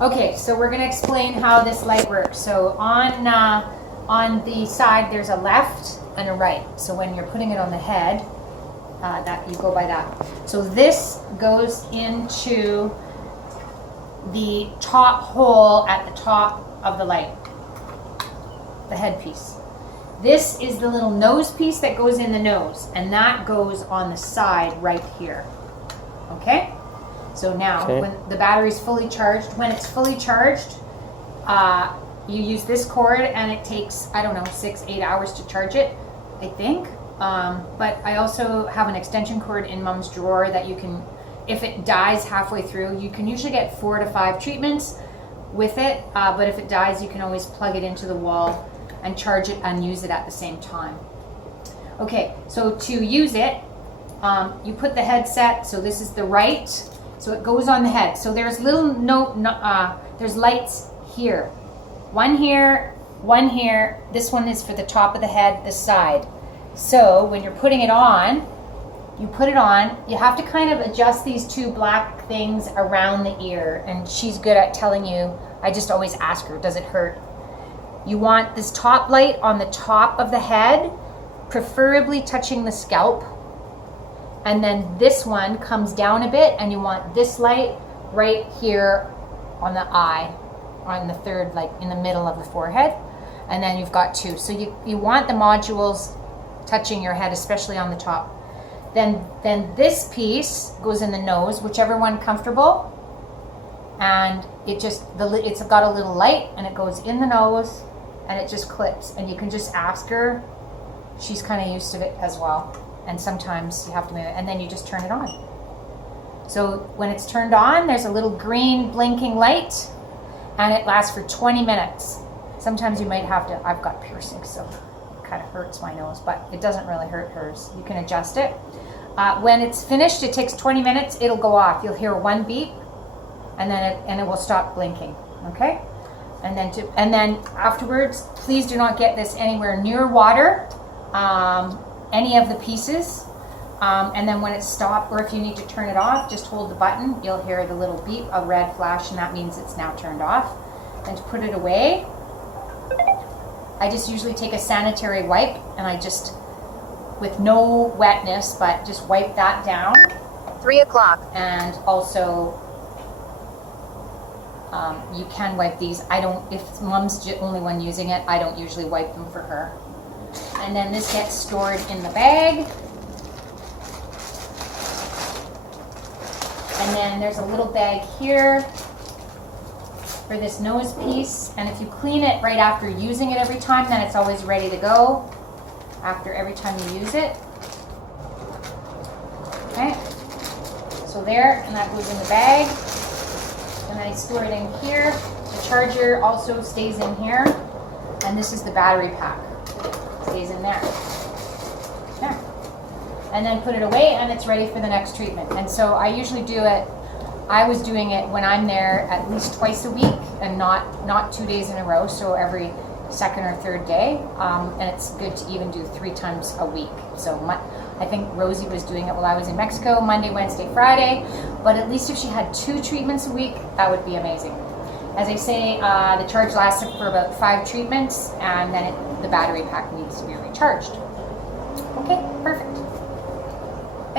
Okay, so we're gonna explain how this light works. So on the side, there's a left and a right. So when you're putting it on the head, that you go by that. So this goes into the top hole at the top of the light, the headpiece. This is the little nose piece that goes in the nose, and that goes on the side right here. Okay? So now, when the battery's fully charged, when it's fully charged, you use this cord, and it takes, I don't know, 6-8 hours to charge it, I think. But I also have an extension cord in Mom's drawer that you can, if it dies halfway through, you can usually get 4 to 5 treatments with it. But if it dies, you can always plug it into the wall and charge it and use it at the same time. Okay, so to use it, you put the headset, so this is the right, so it goes on the head. So there's little there's lights here. One here, one here. This one is for the top of the head, this side. So when you're putting it on, you put it on, you have to kind of adjust these two black things around the ear, and she's good at telling you. I just always ask her, does it hurt? You want this top light on the top of the head, preferably touching the scalp. And then this one comes down a bit, and you want this light right here on the eye, on the third, like in the middle of the forehead. And then you've got two. So you want the modules touching your head, especially on the top. Then this piece goes in the nose, whichever one comfortable. And it's got a little light, and it goes in the nose, and it just clips. And you can just ask her. She's kind of used to it as well. And sometimes you have to move it, and then you just turn it on. So when it's turned on, there's a little green blinking light, and it lasts for 20 minutes. Sometimes you might have to, I've got piercings, so it kind of hurts my nose, but it doesn't really hurt hers. You can adjust it. When it's finished, it takes 20 minutes, it'll go off. You'll hear one beep, and then it will stop blinking, okay? And then afterwards, please do not get this anywhere near water. Any of the pieces, and then when it's stopped, or if you need to turn it off, just hold the button. You'll hear the little beep, a red flash, and that means it's now turned off. And to put it away, I just usually take a sanitary wipe, and I just, with no wetness, but just wipe that down. 3 o'clock. And also, you can wipe these. If Mom's the only one using it, I don't usually wipe them for her. And then this gets stored in the bag. And then there's a little bag here for this nose piece. And if you clean it right after using it every time, then it's always ready to go after every time you use it. Okay. So there, and that goes in the bag. And I store it in here. The charger also stays in here. And this is the battery pack. Stays in there. There. And then put it away, and it's ready for the next treatment. And so I usually do it, I was doing it when I'm there at least twice a week, and not 2 days in a row, so every second or third day. And it's good to even do 3 times a week. So I think Rosie was doing it while I was in Mexico, Monday, Wednesday, Friday. But at least if she had 2 treatments a week, that would be amazing. As I say, the charge lasted for about 5 treatments, and then the battery pack needs to be recharged. Okay, perfect.